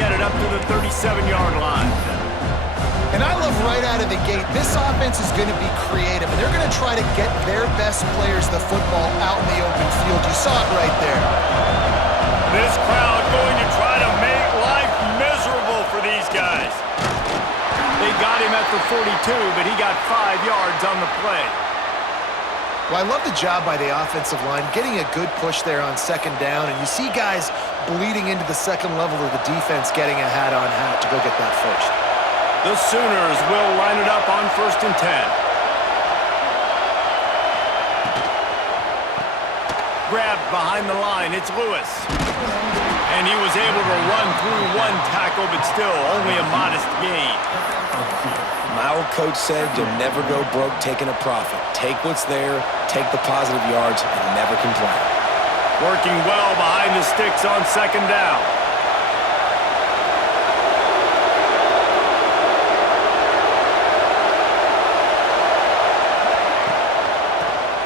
get it up to the 37-yard line. And I love right out of the gate, this offense is going to be creative, and they're going to try to get their best players the football out in the open field. You saw it right there. This crowd going to try to make life miserable for these guys. They got him at the 42, but he got 5 yards on the play. Well, I love the job by the offensive line, getting a good push there on second down, and you see guys bleeding into the second level of the defense getting a hat-on-hat to go get that first. The Sooners will line it up on 1st and 10. Grabbed behind the line, it's Lewis. And he was able to run through one tackle, but still only a modest gain. My old coach said you'll never go broke taking a profit. Take what's there, take the positive yards, and never complain. Working well behind the sticks on second down.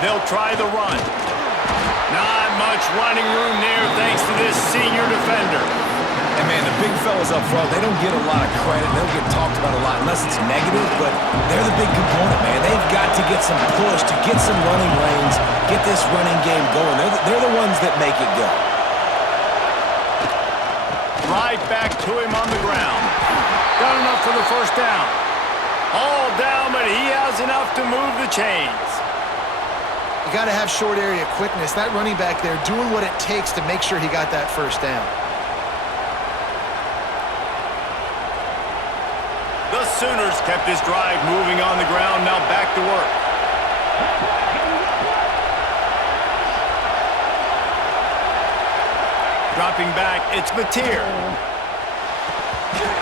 They'll try the run. Not much running room there thanks to this senior defender. And man, the big fellas up front, they don't get a lot of credit. They don't get talked about a lot unless it's negative, but they're the big component, man. They've got to get some push, to get some running lanes, get this running game going. They're the ones that make it go. Right back to him on the ground. Got enough for the first down. All down, but he has enough to move the chains. You got to have short area quickness. That running back there doing what it takes to make sure he got that first down. The Sooners kept this drive moving on the ground, now back to work. Dropping back, it's Mateer.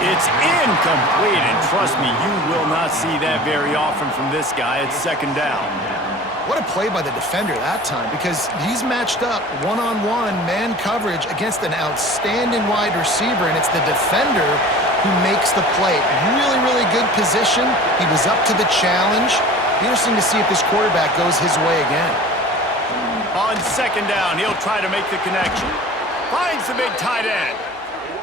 It's incomplete, and trust me, you will not see that very often from this guy. It's second down. What a play by the defender that time, because he's matched up one-on-one man coverage against an outstanding wide receiver, and it's the defender who makes the play. Really, really good position. He was up to the challenge. Be interesting to see if this quarterback goes his way again. On second down, he'll try to make the connection. Finds the big tight end.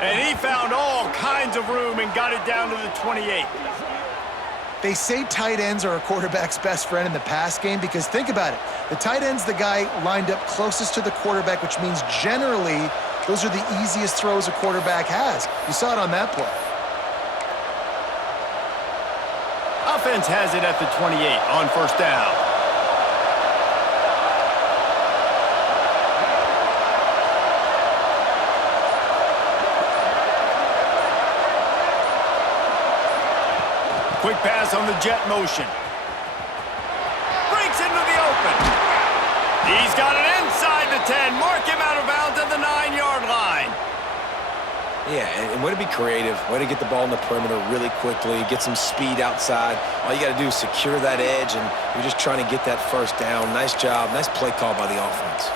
And he found all kinds of room and got it down to the 28. They say tight ends are a quarterback's best friend in the pass game because think about it. The tight end's the guy lined up closest to the quarterback, which means generally those are the easiest throws a quarterback has. You saw it on that play. Offense has it at the 28 on first down. Quick pass on the jet motion. Breaks into the open. He's got it inside the 10. Mark him out of bounds at the 9-yard line. Yeah, and way to be creative, way to get the ball in the perimeter really quickly, get some speed outside. All you got to do is secure that edge, and you're just trying to get that first down. Nice job, nice play call by the offense.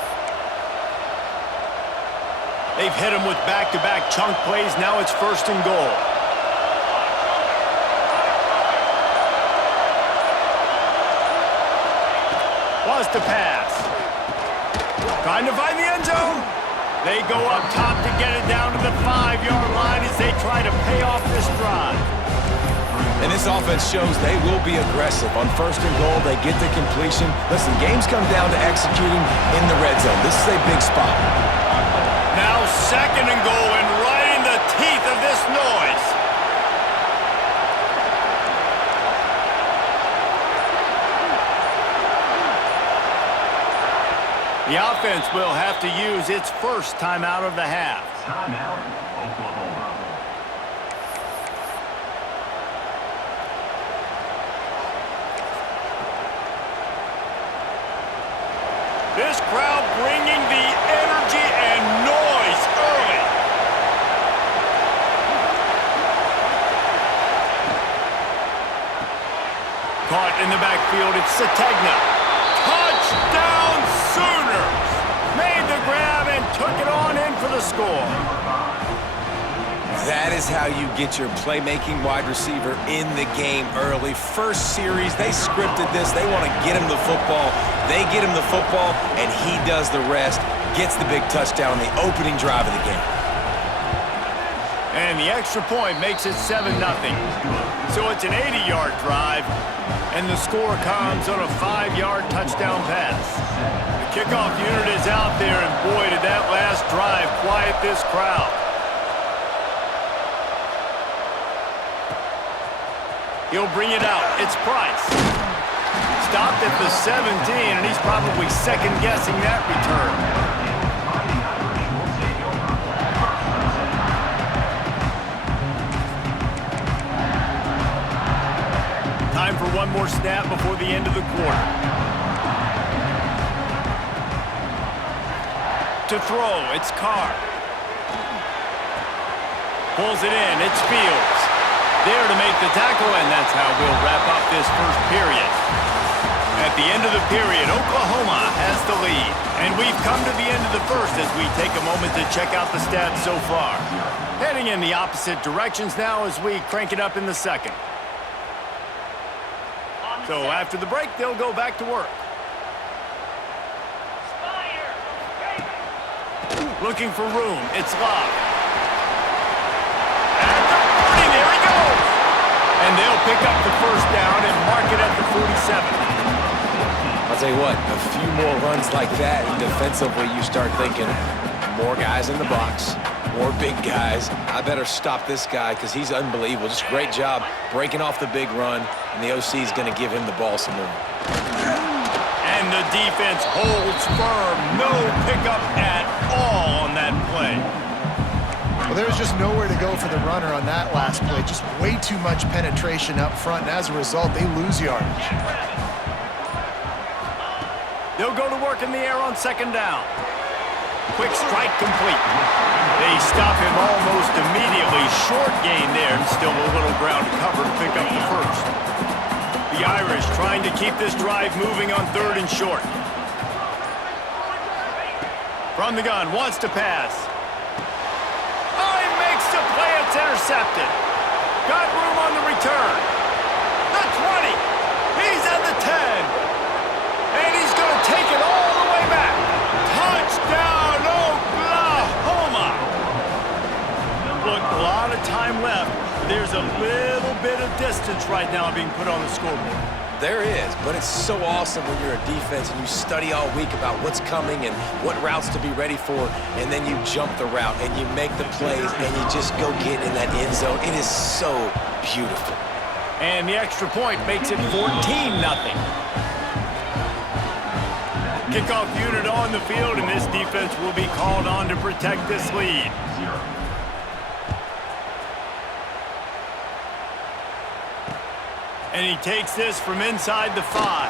They've hit him with back-to-back chunk plays. Now it's first and goal. Was to pass. Trying to find the end zone. They go up top to get it down to the 5-yard line as they try to pay off this drive. And this offense shows they will be aggressive. On first and goal, they get the completion. Listen, games come down to executing in the red zone. This is a big spot. Now second and goal, and right in the teeth of this noise. The offense will have to use its first timeout of the half. Timeout, Oklahoma. This crowd bringing the energy and noise early. Caught in the backfield, it's Sategna. Touchdown Sooners! Made the grab and took it on in for the score. That is how you get your playmaking wide receiver in the game early. First series, they scripted this. They want to get him the football. They get him the football, and he does the rest. Gets the big touchdown on the opening drive of the game. And the extra point makes it 7-0. So it's an 80-yard drive, and the score comes on a 5-yard touchdown pass. The kickoff unit is out there, and boy, did that last drive quiet this crowd. He'll bring it out. It's Price. Stopped at the 17, and he's probably second-guessing that return. Time for one more snap before the end of the quarter. To throw, it's Carr. Pulls it in, it's Fields. There to make the tackle, and that's how we'll wrap up this first period. At the end of the period, Oklahoma has the lead. And we've come to the end of the first as we take a moment to check out the stats so far. Heading in the opposite directions now as we crank it up in the second. So after the break, they'll go back to work. Looking for room. It's Love. At the 40, there he goes. And they'll pick up the first down and mark it at the 47. I'll tell you what, a few more runs like that, and defensively you start thinking, more guys in the box, more big guys. I better stop this guy because he's unbelievable. Just great job breaking off the big run, and the OC is going to give him the ball some more. And the defense holds firm. No pickup at all on that play. Well, there was just nowhere to go for the runner on that last play. Just way too much penetration up front, and as a result, they lose yardage. They'll go to work in the air on second down. Quick strike complete. They stop him almost immediately. Short gain there, and still a little ground to cover to pick up the first. The Irish trying to keep this drive moving on third and short. From the gun, wants to pass. Oh, he makes the play. It's intercepted. Got room on the return. The 20. He's at the 10. And he's going to take it all the way back. Touchdown, Oklahoma! Look, a lot of time left. There's a little bit of distance right now being put on the scoreboard. There is, but it's so awesome when you're a defense and you study all week about what's coming and what routes to be ready for, and then you jump the route and you make the plays and you just go get in that end zone. It is so beautiful. And the extra point makes it 14-0. Kickoff unit on the field, and this defense will be called on to protect this lead. And he takes this from inside the 5.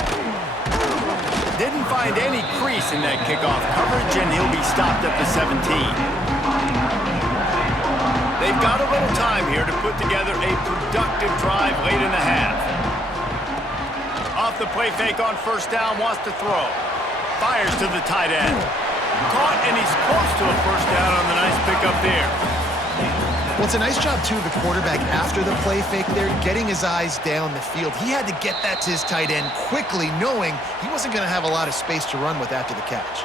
Didn't find any crease in that kickoff coverage, and he'll be stopped at the 17. They've got a little time here to put together a productive drive late in the half. Off the play fake on first down, wants to throw. Fires to the tight end. Caught, and he's close to a first down on the nice pickup there. Well, it's a nice job, too, of the quarterback after the play fake there, getting his eyes down the field. He had to get that to his tight end quickly, knowing he wasn't going to have a lot of space to run with after the catch.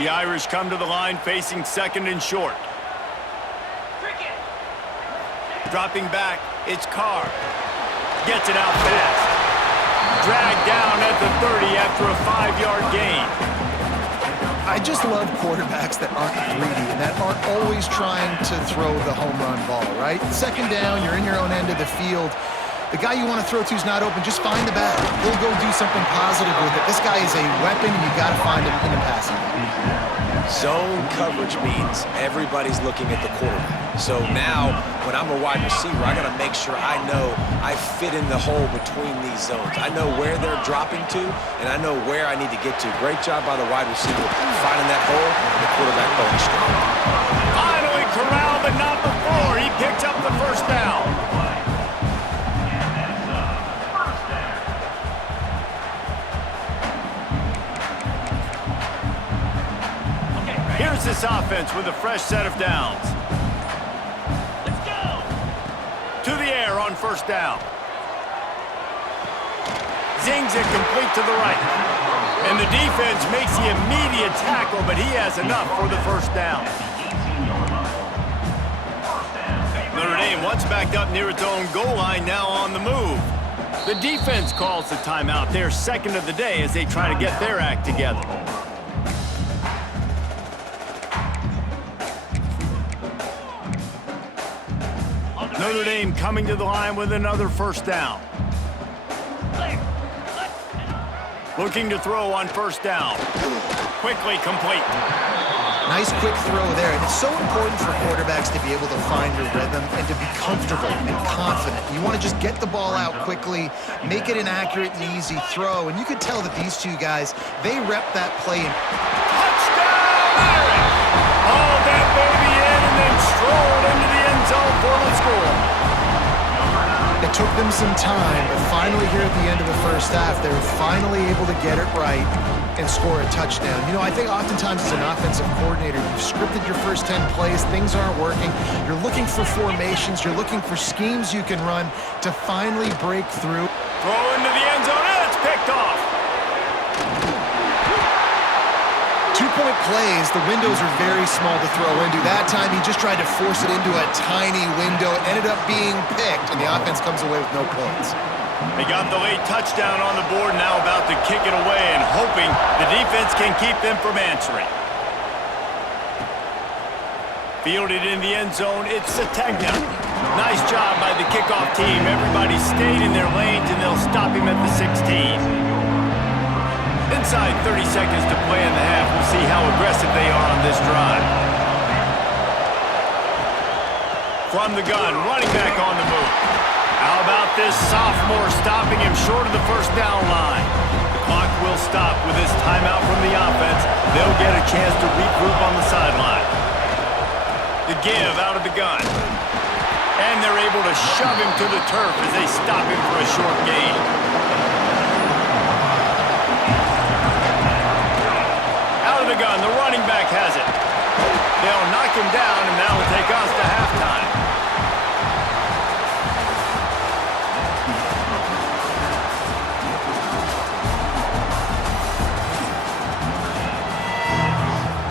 The Irish come to the line facing second and short. Dropping back, it's Carr. Gets it out fast. Dragged down at the 30 after a 5-yard gain. I just love quarterbacks that aren't greedy and that aren't always trying to throw the home run ball, right? Second down, you're in your own end of the field. The guy you want to throw to is not open. Just find the bag. He'll go do something positive with it. This guy is a weapon, and you got to find him in the passing game. Zone coverage means everybody's looking at the quarterback. So now, when I'm a wide receiver, I got to make sure I know I fit in the hole between these zones. I know where they're dropping to, and I know where I need to get to. Great job by the wide receiver finding that hole, and the quarterback going straight. Finally corralled, but not before. He picked up the first down. Here's this offense with a fresh set of downs. Let's go! To the air on first down. Zings it complete to the right. And the defense makes the immediate tackle, but he has enough for the first down. Notre Dame, once backed up near its own goal line, now on the move. The defense calls the timeout, their second of the day, as they try to get their act together. Notre Dame coming to the line with another first down. Looking to throw on first down. Quickly complete. Nice quick throw there. And it's so important for quarterbacks to be able to find a rhythm and to be comfortable and confident. You want to just get the ball out quickly, make it an accurate and easy throw. And you could tell that these two guys, they rep that play. Touchdown! Haul that baby in and then stroll into the end zone for the score. It took them some time, but finally here at the end of the first half, they were finally able to get it right and score a touchdown. You know, I think oftentimes as an offensive coordinator, you've scripted your first 10 plays, things aren't working. You're looking for formations, you're looking for schemes you can run to finally break through. Throw into the end zone, and it's picked off. 2-point plays, the windows are very small to throw into. That time he just tried to force it into a tiny window. It ended up being picked, and the offense comes away with no points. They got the late touchdown on the board, now about to kick it away and hoping the defense can keep them from answering. Fielded in the end zone, it's Sategna. Nice job by the kickoff team. Everybody stayed in their lanes, and they'll stop him at the 16. Inside 30 seconds to play in the half. We'll see how aggressive they are on this drive. From the gun, running back on the move. How about this sophomore stopping him short of the first down line? The clock will stop with this timeout from the offense. They'll get a chance to regroup on the sideline. The give out of the gun. And they're able to shove him to the turf as they stop him for a short gain. The gun, the running back has it. They'll knock him down, and that will take us to halftime.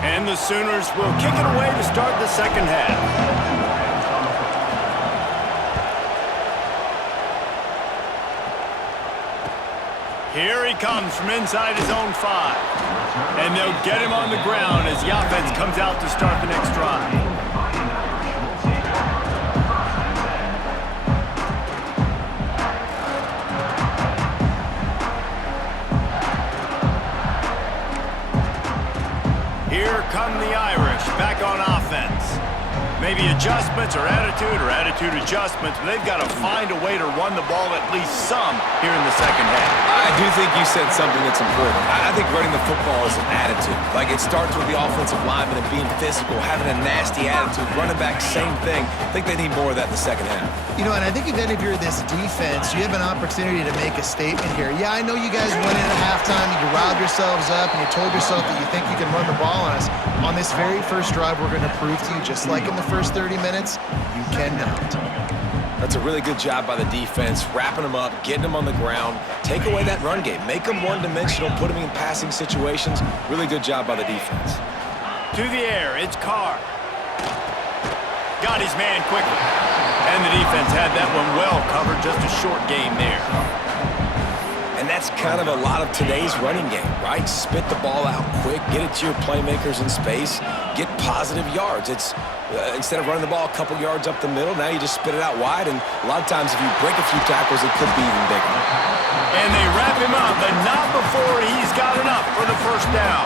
And the Sooners will kick it away to start the second half. Here he comes from inside his own 5. And they'll get him on the ground as the offense comes out to start the next drive. Here come the Irish back on offense. Maybe adjustments or attitude adjustments, but they've got to find a way to run the ball at least some here in the second half. I do think you said something that's important. I think running the football is an attitude. Like, it starts with the offensive lineman and being physical, having a nasty attitude. Running back, same thing. I think they need more of that in the second half. You know, and I think even if you're this defense, you have an opportunity to make a statement here. Yeah, I know you guys went in at halftime, you riled yourselves up, and you told yourself that you think you can run the ball on us. On this very first drive, we're going to prove to you, just like in the first 30 minutes, you cannot. That's a really good job by the defense, wrapping them up, getting them on the ground, take away that run game, make them one-dimensional, put them in passing situations. Really good job by the defense. To the air, it's Carr. Got his man quickly. And the defense had that one well covered, just a short game there. And that's kind of a lot of today's running game, right? Spit the ball out quick, get it to your playmakers in space, get positive yards. It's instead of running the ball a couple yards up the middle, now you just spit it out wide, and a lot of times if you break a few tackles, it could be even bigger. And they wrap him up, but not before he's got enough for the first down.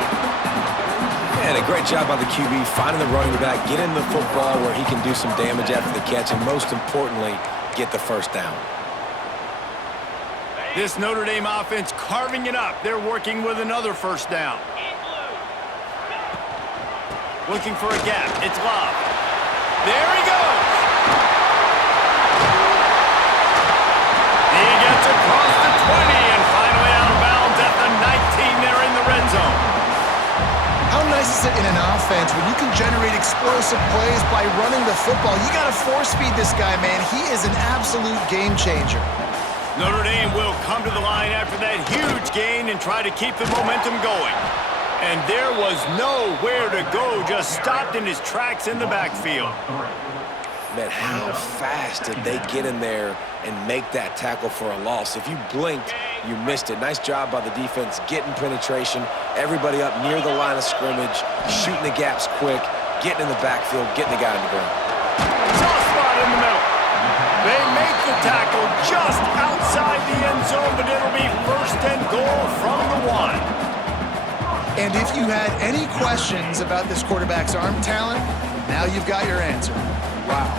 And a great job by the QB, finding the running back, getting the football where he can do some damage after the catch, and most importantly, get the first down. This Notre Dame offense carving it up. They're working with another first down. Looking for a gap. It's Love. There he goes. He gets across the 20 and finally out of bounds at the 19 there in the red zone. How nice is it in an offense when you can generate explosive plays by running the football? You got to force feed this guy, man. He is an absolute game changer. Notre Dame will come to the line after that huge gain and try to keep the momentum going. And there was nowhere to go, just stopped in his tracks in the backfield. Man, how fast did they get in there and make that tackle for a loss? If you blinked, you missed it. Nice job by the defense getting penetration, everybody up near the line of scrimmage, shooting the gaps quick, getting in the backfield, getting the guy on the ground. Soft spot in the middle. They make the tackle just outside the end zone, but it'll be first and goal from the 1. And if you had any questions about this quarterback's arm talent, now you've got your answer. Wow.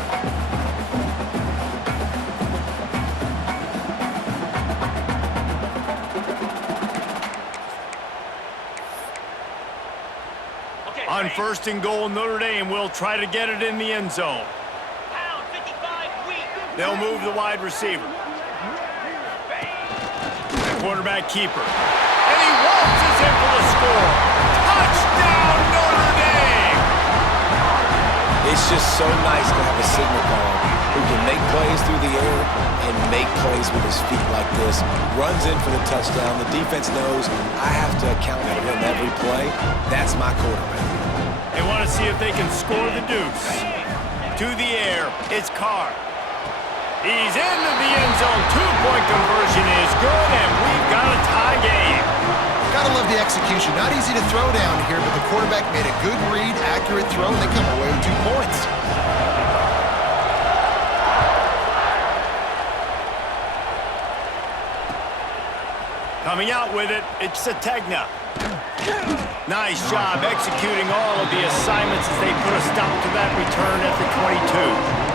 On first and goal, Notre Dame will try to get it in the end zone. They'll move the wide receiver. The quarterback keeper. And he waltzes in for the score. Touchdown, Notre Dame! It's just so nice to have a signal caller who can make plays through the air and make plays with his feet like this. Runs in for the touchdown. The defense knows I have to account for him every play. That's my quarterback. They want to see if they can score the deuce. To the air, it's Carr. He's into the end zone. Two-point conversion is good, and we've got a tie game. Gotta love the execution. Not easy to throw down here, but the quarterback made a good read, accurate throw, and they come away with 2 points. Coming out with it, it's Sategna. Nice job executing all of the assignments as they put a stop to that return at the 22.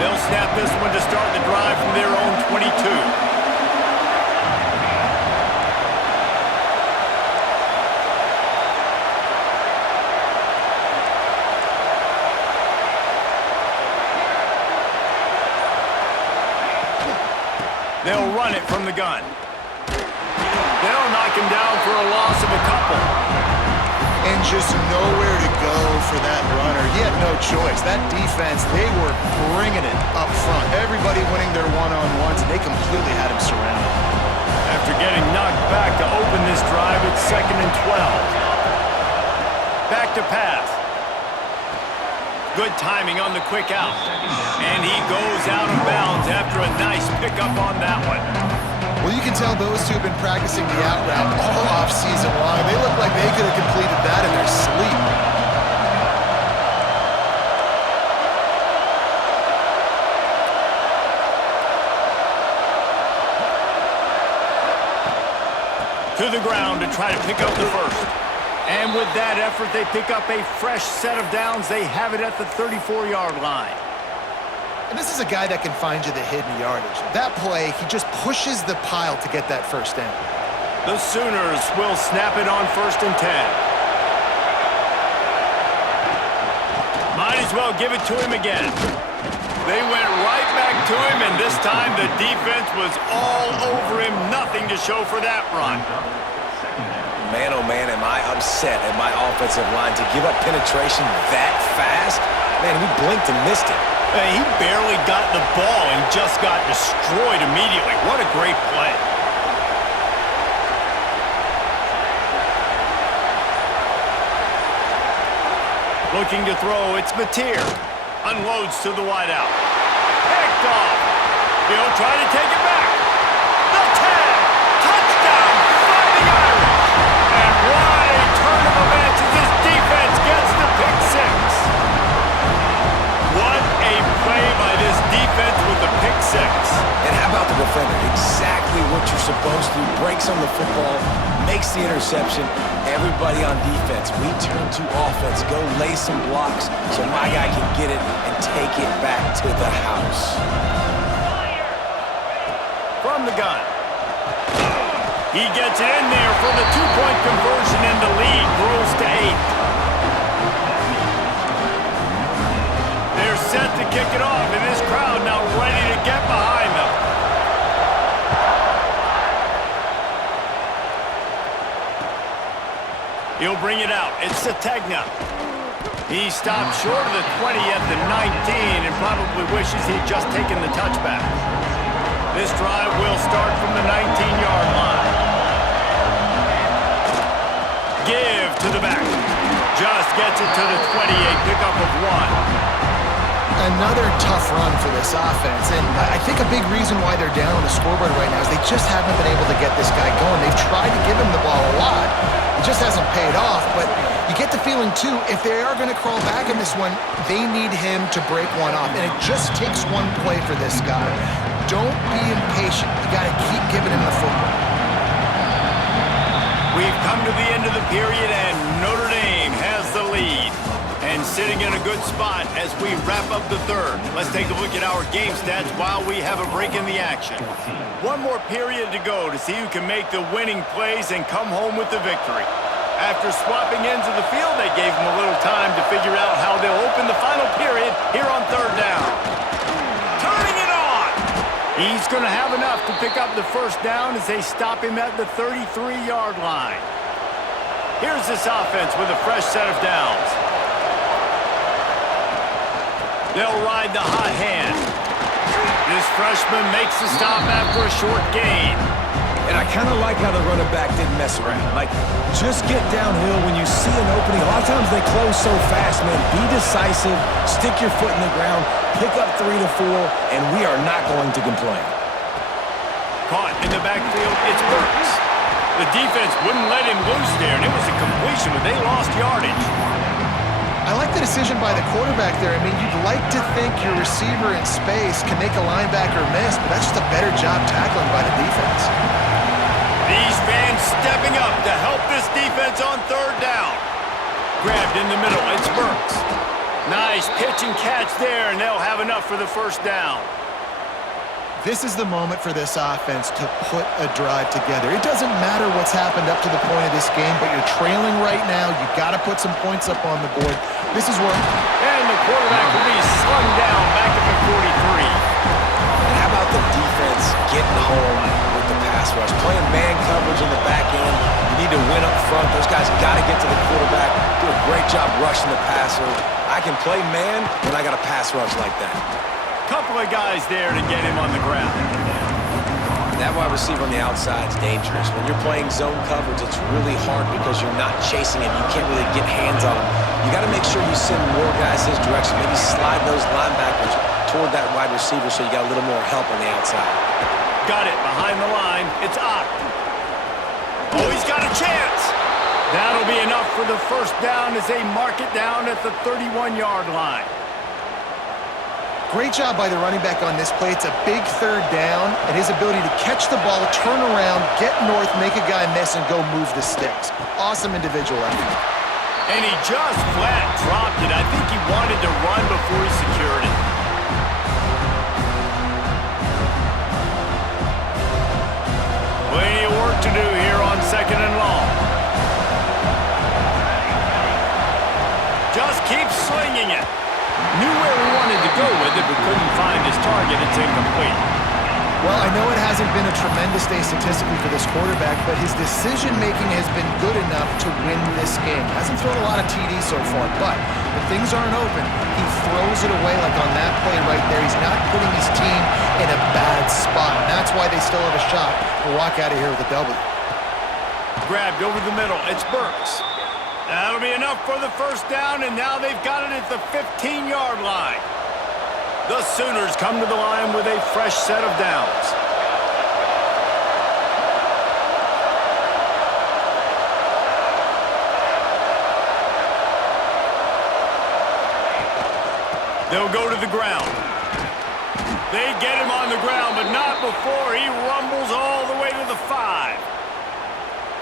They'll snap this one to start the drive from their own 22. They'll run it from the gun. They'll knock him down for a loss of a couple. And just nowhere to go for that runner. He had no choice. That defense, they were bringing it up front. Everybody winning their one-on-ones, and they completely had him surrounded. After getting knocked back to open this drive, it's 2nd and 12. Back to pass. Good timing on the quick out. And he goes out of bounds after a nice pickup on that one. Well, you can tell those two have been practicing the out route all off-season long. They look like they could have completed that in their sleep. To the ground to try to pick up the first. And with that effort, they pick up a fresh set of downs. They have it at the 34-yard line. And this is a guy that can find you the hidden yardage. That play, he just pushes the pile to get that first down. The Sooners will snap it on 1st and 10. Might as well give it to him again. They went right back to him, and this time the defense was all over him. Nothing to show for that run. Man, oh man, am I upset at my offensive line to give up penetration that fast? Man, we blinked and missed it. He barely got the ball and just got destroyed immediately. What a great play. Looking to throw, it's Mateer. Unloads to the wideout. Picked off. He'll try to take it back. The tag. Touchdown, Fighting Irish. And what a turn of events as this defense gets the pick six. What a play by this defense with the pick six. And how about the defender? Exactly what you're supposed to. Breaks on the football, makes the interception. Everybody on defense, we turn to offense. Go lay some blocks so my guy can get it and take it back to the house. From the gun. He gets it in there for the two-point conversion, and the lead grows to 8. They're set to kick it off, and this crowd now ready to get behind them. He'll bring it out. It's Sategna. He stopped short of the 20 at the 19 and probably wishes he'd just taken the touchback. This drive will start from the 19-yard line. Give to the back. Just gets it to the 28, pickup of 1. Another tough run for this offense, and I think a big reason why they're down on the scoreboard right now is they just haven't been able to get this guy going. They've tried to give him the ball a lot. It just hasn't paid off, but you get the feeling, too, if they are going to crawl back in this one, they need him to break one off, and it just takes one play for this guy. Don't be impatient. You got to keep giving him the football. We've come to the end of the period, and Notre Dame has the lead. And sitting in a good spot as we wrap up the third. Let's take a look at our game stats while we have a break in the action. One more period to go to see who can make the winning plays and come home with the victory. After swapping ends of the field, they gave them a little time to figure out how they'll open the final period here on third down. Turning it on! He's going to have enough to pick up the first down as they stop him at the 33-yard line. Here's this offense with a fresh set of downs. They'll ride the hot hand. This freshman makes the stop after a short gain. And I kind of like how the running back didn't mess around. Like, just get downhill when you see an opening. A lot of times they close so fast, man. Be decisive, stick your foot in the ground, pick up 3 to 4, and we are not going to complain. Caught in the backfield, it's Burks. The defense wouldn't let him loose there, and it was a completion, but they lost yardage. I like the decision by the quarterback there. I mean, you'd like to think your receiver in space can make a linebacker miss, but that's just a better job tackling by the defense. These fans stepping up to help this defense on third down. Grabbed in the middle, it's Burks. Nice pitch and catch there, and they'll have enough for the first down. This is the moment for this offense to put a drive together. It doesn't matter what's happened up to the point of this game, but you're trailing right now. You've got to put some points up on the board. This is where... And the quarterback will be slung down back at the 43. And how about the defense getting home with the pass rush? Playing man coverage in the back end. You need to win up front. Those guys got to get to the quarterback. Do a great job rushing the passer. I can play man when I got a pass rush like that. Couple of guys there to get him on the ground. That wide receiver on the outside is dangerous. When you're playing zone coverage, it's really hard because you're not chasing him. You can't really get hands on him. You got to make sure you send more guys his direction. Maybe slide those linebackers toward that wide receiver so you got a little more help on the outside. Got it behind the line. It's Ott. Oh, he's got a chance. That'll be enough for the first down as they mark it down at the 31-yard line. Great job by the running back on this play. It's a big third down, and his ability to catch the ball, turn around, get north, make a guy miss, and go move the sticks. Awesome individual effort. And he just flat dropped it. I think he wanted to run before he secured it. Plenty of work to do here on second and long. Just keep slinging it. Knew where he wanted to go with it, but couldn't find his target. It's incomplete. Well, I know it hasn't been a tremendous day statistically for this quarterback, but his decision-making has been good enough to win this game. Hasn't thrown a lot of TDs so far, but when things aren't open, he throws it away like on that play right there. He's not putting his team in a bad spot, and that's why they still have a shot to walk out of here with a W. Grabbed over the middle. It's Burks. That'll be enough for the first down, and now they've got it at the 15-yard line. The Sooners come to the line with a fresh set of downs. They'll go to the ground. They get him on the ground, but not before he rumbles all the way to the 5.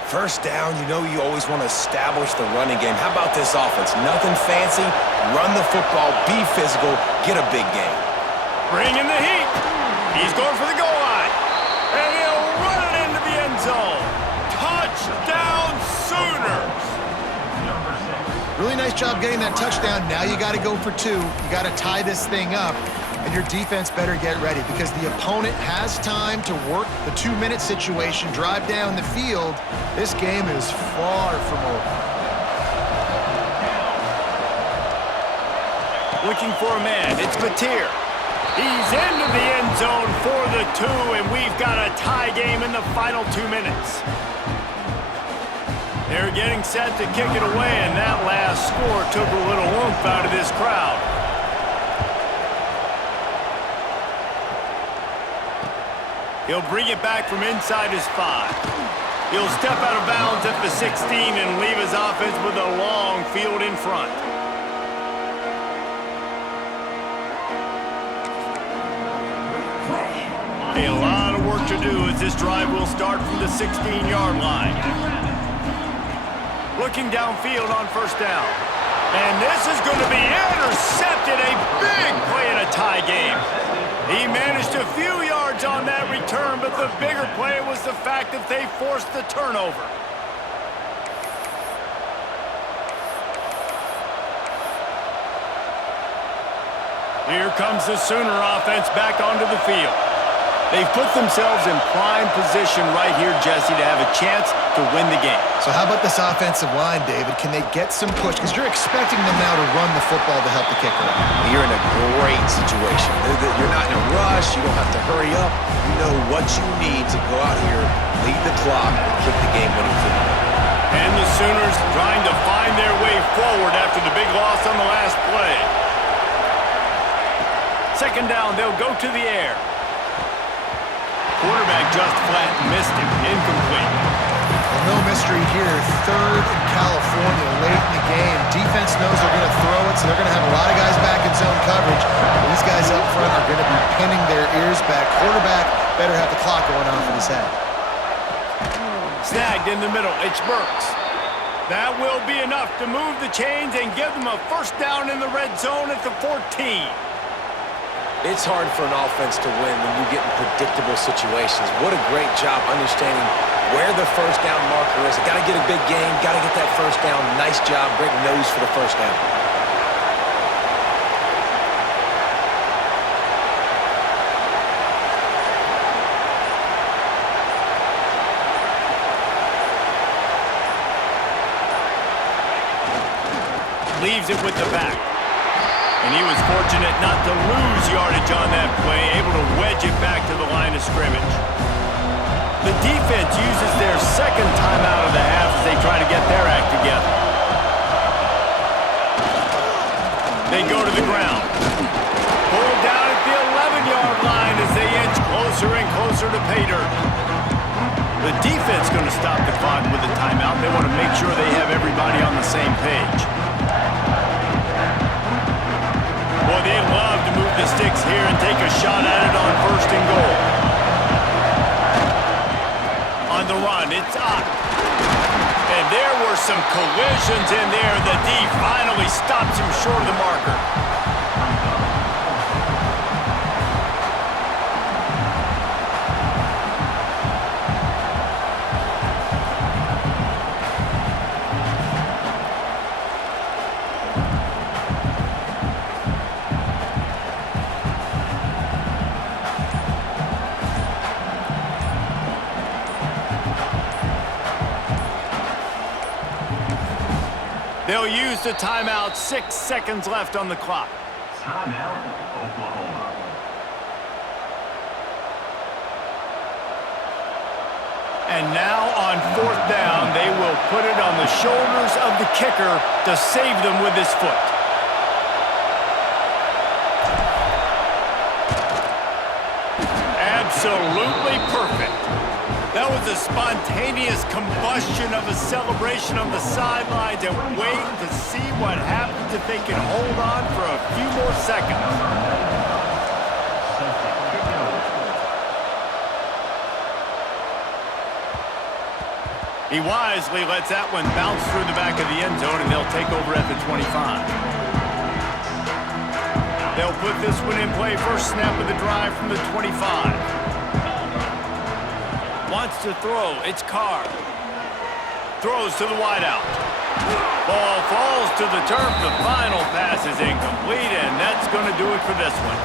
First down, you know you always want to establish the running game. How about this offense? Nothing fancy. Run the football, be physical, get a big game. Bring in the heat. He's going for the goal line. And he'll run it into the end zone. Touchdown, Sooners. Really nice job getting that touchdown. Now you got to go for 2. You got to tie this thing up. And your defense better get ready because the opponent has time to work the 2-minute situation, drive down the field. This game is far from over. Looking for a man. It's Mateer. He's into the end zone for the 2, and we've got a tie game in the final 2 minutes. They're getting set to kick it away, and that last score took a little oomph out of this crowd. He'll bring it back from inside his 5. He'll step out of bounds at the 16 and leave his offense with a long field in front. A lot of work to do as this drive will start from the 16-yard line. Looking downfield on first down. And this is going to be intercepted. A big play in a tie game. He managed a few yards on that return, but the bigger play was the fact that they forced the turnover. Here comes the Sooner offense back onto the field. They've put themselves in prime position right here, Jesse, to have a chance to win the game. So how about this offensive line, David? Can they get some push? Because you're expecting them now to run the football to help the kicker. You're in a great situation. You're not in a rush. You don't have to hurry up. You know what you need to go out here, lead the clock, and kick the game-winning field goal. And the Sooners trying to find their way forward after the big loss on the last play. Second down, they'll go to the air. Quarterback just flat missed him. Incomplete. Well, no mystery here. 3rd in California late in the game. Defense knows they're going to throw it, so they're going to have a lot of guys back in zone coverage. These guys up front are going to be pinning their ears back. Quarterback better have the clock going off in his head. Snagged in the middle. It's Burks. That will be enough to move the chains and give them a first down in the red zone at the 14. It's hard for an offense to win when you get in predictable situations. What a great job understanding where the first down marker is. Got to get a big gain, got to get that first down. Nice job, great nose for the first down. Leaves it with the back. And he was fortunate not to lose yardage on that play, able to wedge it back to the line of scrimmage. The defense uses their second timeout of the half as they try to get their act together. They go to the ground. Pulled down at the 11-yard line as they inch closer and closer to pay dirt. The defense going to stop the clock with a timeout. They want to make sure they have everybody on the same page. Boy, they'd love to move the sticks here and take a shot at it on 1st and goal. On the run, it's Ott. And there were some collisions in there. The D finally stops him short of the marker. They'll use the timeout. 6 seconds left on the clock. Timeout, Oklahoma. And now on 4th down, they will put it on the shoulders of the kicker to save them with his foot. Absolutely perfect. That was a spontaneous combustion of a celebration on the sidelines, and wait to see what happens if they can hold on for a few more seconds. He wisely lets that one bounce through the back of the end zone, and they'll take over at the 25. They'll put this one in play. First snap of the drive from the 25. Wants to throw. It's Carr. Throws to the wideout. Ball falls to the turf. The final pass is incomplete, and that's going to do it for this one.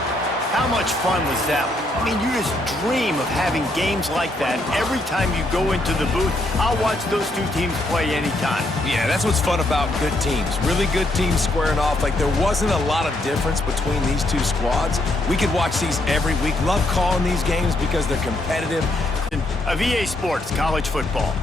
How much fun was that? I mean, you just dream of having games like that every time you go into the booth. I'll watch those two teams play anytime. Yeah, that's what's fun about good teams. Really good teams squaring off. Like, there wasn't a lot of difference between these two squads. We could watch these every week. Love calling these games because they're competitive. Of EA Sports College Football.